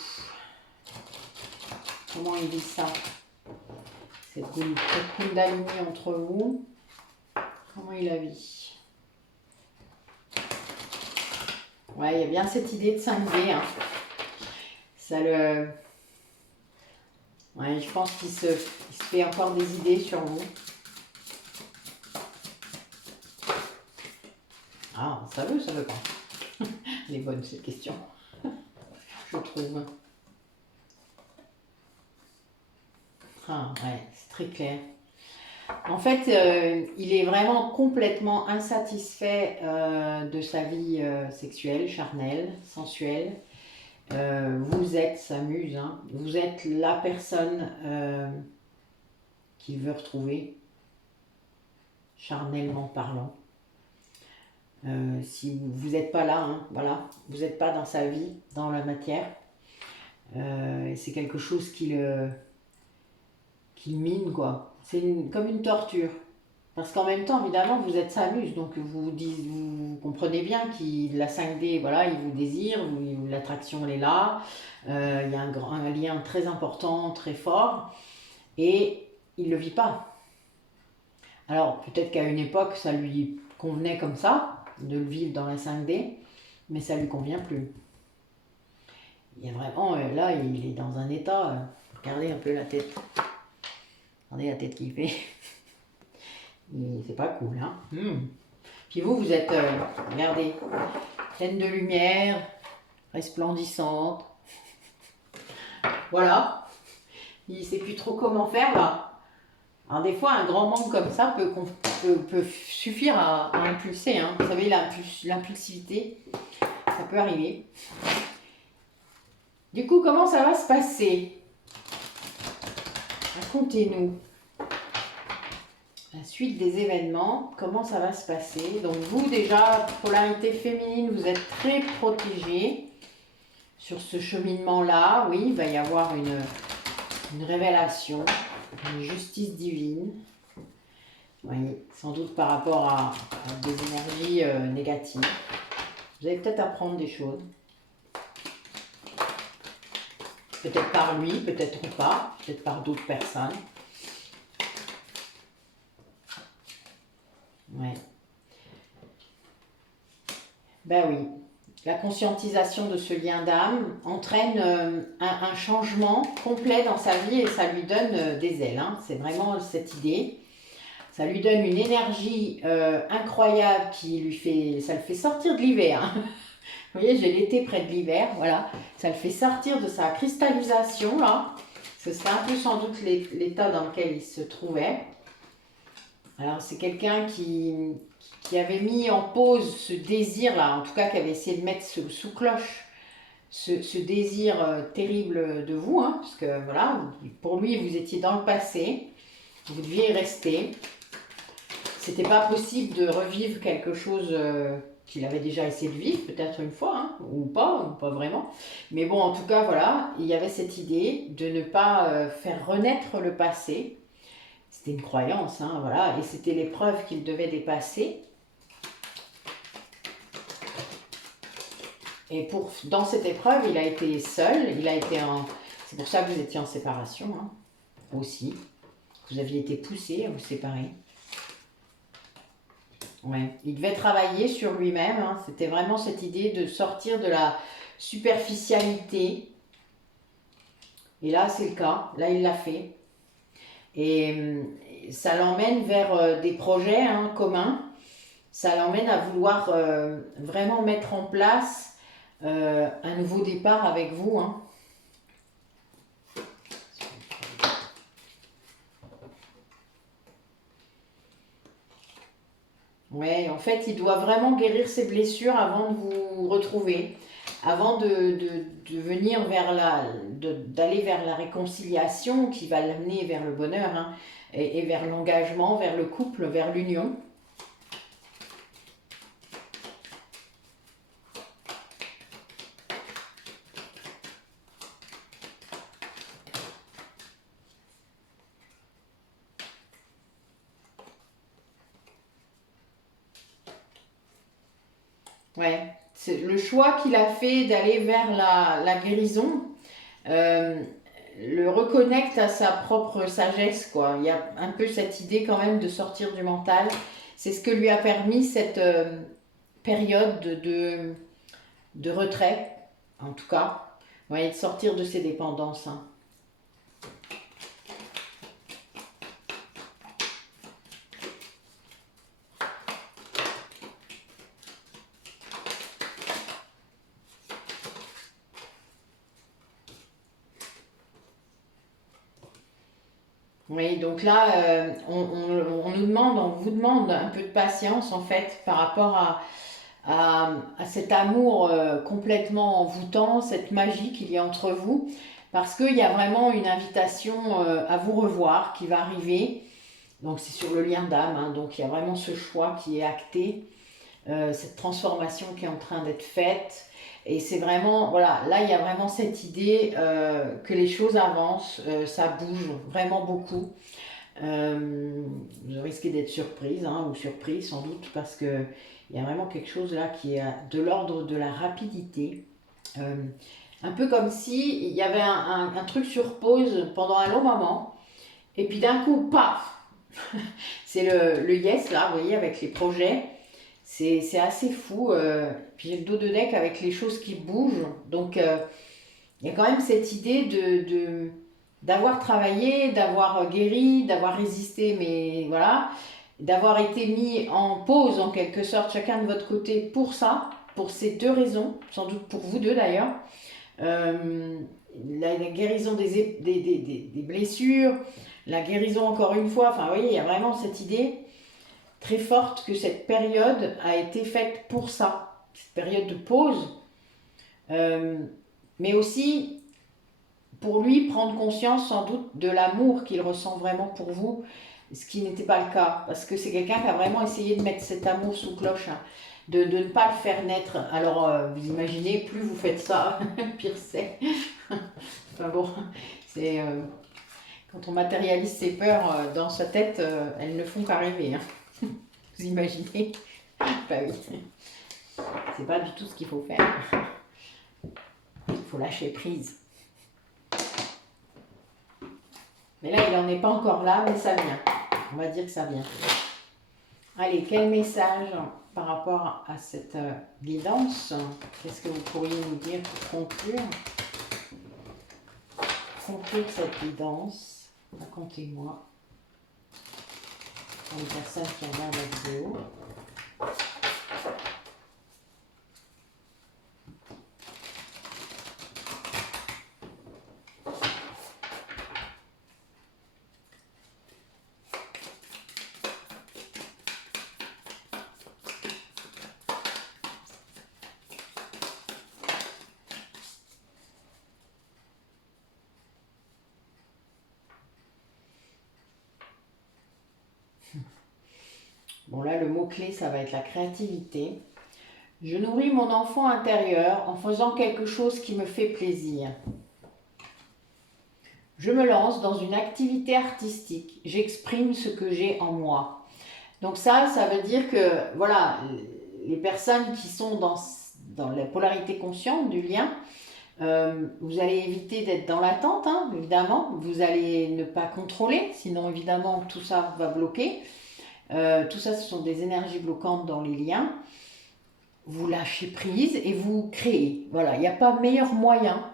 Comment il vit ça, cette Kundalini entre vous? Comment il la vit? Ouais, il y a bien cette idée de 5D. Hein. Ça le... Ouais, je pense qu'il se fait encore des idées sur vous. Ah, ça veut pas. Elle est bonne cette question, je trouve. Ah, ouais, c'est très clair. En fait, il est vraiment complètement insatisfait de sa vie sexuelle, charnelle, sensuelle. Vous êtes sa muse, hein. Vous êtes la personne qu'il veut retrouver, charnellement parlant. Si vous n'êtes pas là, hein, voilà, vous n'êtes pas dans sa vie, dans la matière, c'est quelque chose qui mine, quoi. C'est comme une torture. Parce qu'en même temps, évidemment, vous êtes sa muse, donc vous comprenez bien qu'il la 5D, voilà, il vous désire, l'attraction elle est là, il y a un lien très important, très fort, et il ne le vit pas. Alors peut-être qu'à une époque, ça lui convenait comme ça, de le vivre dans la 5D, mais ça ne lui convient plus. Il y a vraiment, là, il est dans un état, regardez un peu la tête, regardez la tête qu'il fait. C'est pas cool, hein. Puis vous êtes, regardez, pleine de lumière, resplendissante. Voilà. Il sait plus trop comment faire, là. Alors des fois, un grand manque comme ça peut suffire à impulser. Hein. Vous savez, l'impulsivité, ça peut arriver. Du coup, comment ça va se passer? Racontez-nous. La suite des événements, comment ça va se passer? Donc vous, déjà, polarité féminine, vous êtes très protégée sur ce cheminement-là. Oui, il va y avoir une révélation, une justice divine. Oui, sans doute par rapport à des énergies négatives. Vous allez peut-être apprendre des choses. Peut-être par lui, peut-être pas, peut-être par d'autres personnes. Ouais. Ben oui. La conscientisation de ce lien d'âme entraîne un changement complet dans sa vie et ça lui donne des ailes. Hein. C'est vraiment cette idée. Ça lui donne une énergie incroyable ça le fait sortir de l'hiver. Hein. Vous voyez, j'ai l'été près de l'hiver, voilà. Ça le fait sortir de sa cristallisation, là. Ce serait un peu sans doute l'état dans lequel il se trouvait. Alors, c'est quelqu'un qui avait mis en pause ce désir-là, en tout cas qui avait essayé de mettre sous cloche ce désir terrible de vous, hein, parce que voilà, pour lui, vous étiez dans le passé, vous deviez y rester. C'était pas possible de revivre quelque chose qu'il avait déjà essayé de vivre, peut-être une fois, hein, ou pas vraiment. Mais bon, en tout cas, voilà, il y avait cette idée de ne pas faire renaître le passé. C'était une croyance, hein, voilà, et c'était l'épreuve qu'il devait dépasser. Et dans cette épreuve, il a été seul, c'est pour ça que vous étiez en séparation, hein, aussi. Vous aviez été poussé à vous séparer. Ouais. Il devait travailler sur lui-même, hein. C'était vraiment cette idée de sortir de la superficialité. Et là, c'est le cas. Là, il l'a fait. Et ça l'emmène vers des projets hein, communs. Ça l'emmène à vouloir vraiment mettre en place un nouveau départ avec vous. Hein. Ouais, en fait, il doit vraiment guérir ses blessures avant de vous retrouver, avant de venir d'aller vers la réconciliation qui va l'amener vers le bonheur hein, et vers l'engagement, vers le couple, vers l'union. Ouais, c'est le choix qu'il a fait d'aller vers la guérison le reconnecte à sa propre sagesse, quoi. Il y a un peu cette idée quand même de sortir du mental. C'est ce que lui a permis cette période de retrait, en tout cas. Ouais, de sortir de ses dépendances. Hein. Oui, donc là, on nous demande, on vous demande un peu de patience en fait par rapport à cet amour complètement envoûtant, cette magie qu'il y a entre vous, parce qu'il y a vraiment une invitation à vous revoir qui va arriver. Donc c'est sur le lien d'âme, hein, donc il y a vraiment ce choix qui est acté, cette transformation qui est en train d'être faite. Et c'est vraiment, voilà, là il y a vraiment cette idée que les choses avancent, ça bouge vraiment beaucoup. Vous risquez d'être surprise hein, ou surprise sans doute parce que il y a vraiment quelque chose là qui est de l'ordre de la rapidité. Un peu comme si il y avait un truc sur pause pendant un long moment et puis d'un coup, paf. C'est le yes là, vous voyez, avec les projets. C'est assez fou. Puis j'ai le dos de deck avec les choses qui bougent. Donc il y a quand même cette idée d'avoir travaillé, d'avoir guéri, d'avoir résisté, mais voilà, d'avoir été mis en pause en quelque sorte, chacun de votre côté pour ça, pour ces deux raisons, sans doute pour vous deux d'ailleurs. la guérison des blessures, la guérison encore une fois. Enfin, vous voyez, il y a vraiment cette idée très forte que cette période a été faite pour ça, cette période de pause, mais aussi pour lui prendre conscience sans doute de l'amour qu'il ressent vraiment pour vous, ce qui n'était pas le cas, parce que c'est quelqu'un qui a vraiment essayé de mettre cet amour sous cloche, hein, de ne pas le faire naître. Alors vous imaginez, plus vous faites ça, pire c'est. Enfin bon, c'est quand on matérialise ses peurs dans sa tête, elles ne font qu'arriver. Hein. Vous imaginez? Bah oui, c'est pas du tout ce qu'il faut faire. Il faut lâcher prise. Mais là, il n'en est pas encore là, mais ça vient. On va dire que ça vient. Allez, quel message par rapport à cette guidance? Qu'est-ce que vous pourriez nous dire pour conclure? Conclure cette guidance. Racontez-moi. Pour les personnes qui regardent la vidéo. Bon là, le mot-clé, ça va être la créativité. Je nourris mon enfant intérieur en faisant quelque chose qui me fait plaisir. Je me lance dans une activité artistique. J'exprime ce que j'ai en moi. Donc ça veut dire que, voilà, les personnes qui sont dans la polarité consciente du lien, vous allez éviter d'être dans l'attente, hein, évidemment. Vous allez ne pas contrôler, sinon évidemment tout ça va bloquer. Tout ça, ce sont des énergies bloquantes dans les liens. Vous lâchez prise et vous créez. Voilà, il n'y a pas meilleur moyen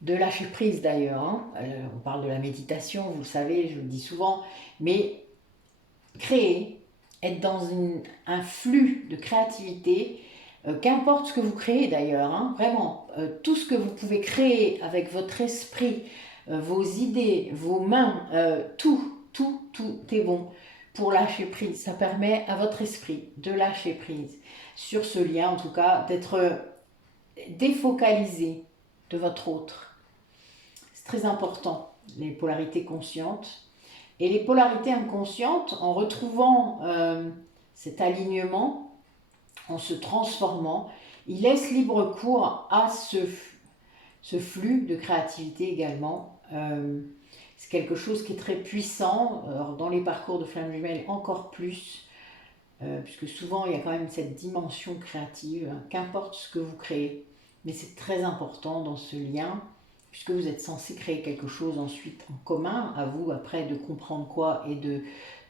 de lâcher prise d'ailleurs. Hein. On parle de la méditation, vous le savez, je le dis souvent, mais créer, être dans un flux de créativité, qu'importe ce que vous créez d'ailleurs, hein, vraiment, tout ce que vous pouvez créer avec votre esprit, vos idées, vos mains, tout est bon pour lâcher prise. Ça permet à votre esprit de lâcher prise sur ce lien, en tout cas, d'être défocalisé de votre autre. C'est très important, les polarités conscientes. Et les polarités inconscientes, en retrouvant cet alignement, en se transformant, ils laissent libre cours à ce flux de créativité également. C'est quelque chose qui est très puissant. Alors, dans les parcours de flammes jumelles, encore plus, puisque souvent il y a quand même cette dimension créative, hein, qu'importe ce que vous créez, mais c'est très important dans ce lien, puisque vous êtes censé créer quelque chose ensuite en commun, à vous après de comprendre quoi et de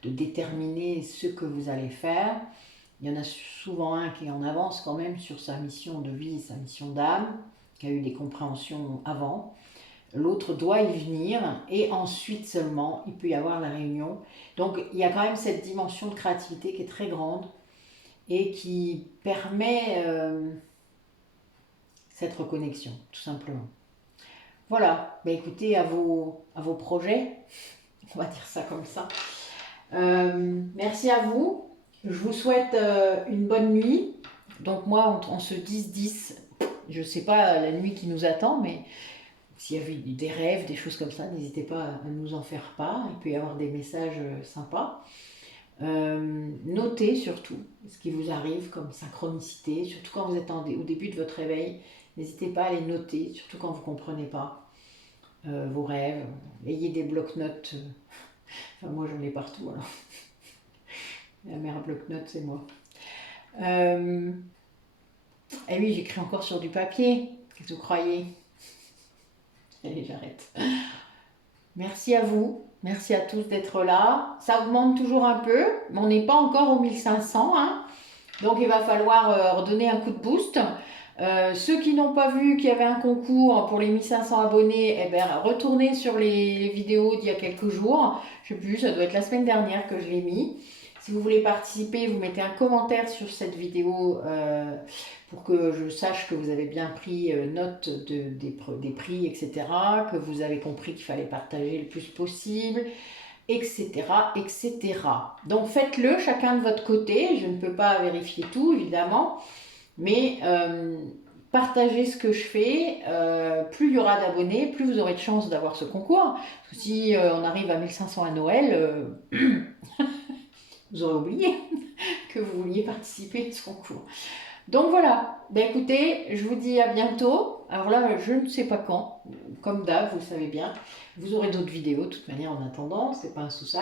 déterminer ce que vous allez faire. Il y en a souvent un qui est en avance quand même sur sa mission de vie, sa mission d'âme, qui a eu des compréhensions avant. L'autre doit y venir et ensuite seulement il peut y avoir la réunion. Donc il y a quand même cette dimension de créativité qui est très grande et qui permet cette reconnexion, tout simplement. Voilà, bah écoutez, à vos projets, on va dire ça comme ça. Merci à vous. Je vous souhaite une bonne nuit. Donc moi, on se 10-10, je ne sais pas la nuit qui nous attend, mais s'il y avait des rêves, des choses comme ça, n'hésitez pas à nous en faire part. Il peut y avoir des messages sympas. Notez surtout ce qui vous arrive comme synchronicité, surtout quand vous êtes au début de votre réveil. N'hésitez pas à les noter, surtout quand vous ne comprenez pas vos rêves. Ayez des blocs-notes. Enfin, moi, j'en ai partout. Alors. La mère bloc-notes, c'est moi. Et oui, j'écris encore sur du papier. Qu'est-ce que vous croyez? Allez, j'arrête. Merci à vous. Merci à tous d'être là. Ça augmente toujours un peu, mais on n'est pas encore aux 1500. Hein. Donc, il va falloir redonner un coup de boost. Ceux qui n'ont pas vu qu'il y avait un concours pour les 1500 abonnés, eh ben, retournez sur les vidéos d'il y a quelques jours. Je ne sais plus, ça doit être la semaine dernière que je l'ai mis. Si vous voulez participer, vous mettez un commentaire sur cette vidéo pour que je sache que vous avez bien pris note des prix, etc. Que vous avez compris qu'il fallait partager le plus possible, etc. etc. Donc faites-le chacun de votre côté. Je ne peux pas vérifier tout, évidemment. Mais partagez ce que je fais. Plus il y aura d'abonnés, plus vous aurez de chances d'avoir ce concours. Parce que si on arrive à 1500 à Noël, vous aurez oublié que vous vouliez participer à ce concours. Donc voilà, ben écoutez, je vous dis à bientôt. Alors là, je ne sais pas quand, comme d'hab, vous savez bien. Vous aurez d'autres vidéos, de toute manière, en attendant, c'est pas un souci.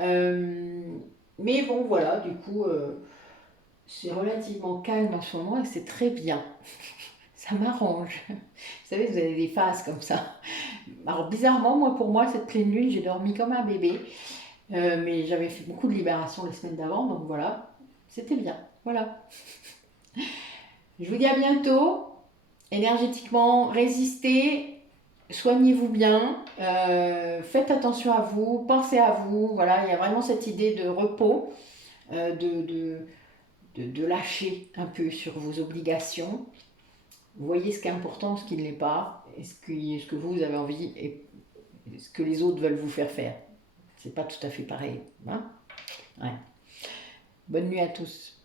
Mais bon, voilà, du coup, c'est relativement calme en ce moment et c'est très bien. Ça m'arrange. Vous savez, vous avez des phases comme ça. Alors bizarrement, moi, pour moi, cette pleine lune, j'ai dormi comme un bébé. Mais j'avais fait beaucoup de libération les semaines d'avant, donc voilà, c'était bien. Voilà. Je vous dis à bientôt. Énergétiquement, résistez, soignez-vous bien, faites attention à vous, pensez à vous. Voilà, il y a vraiment cette idée de repos, de lâcher un peu sur vos obligations. Vous voyez ce qui est important, ce qui ne l'est pas, et ce que vous avez envie et ce que les autres veulent vous faire faire. C'est pas tout à fait pareil. Hein, ouais. Bonne nuit à tous.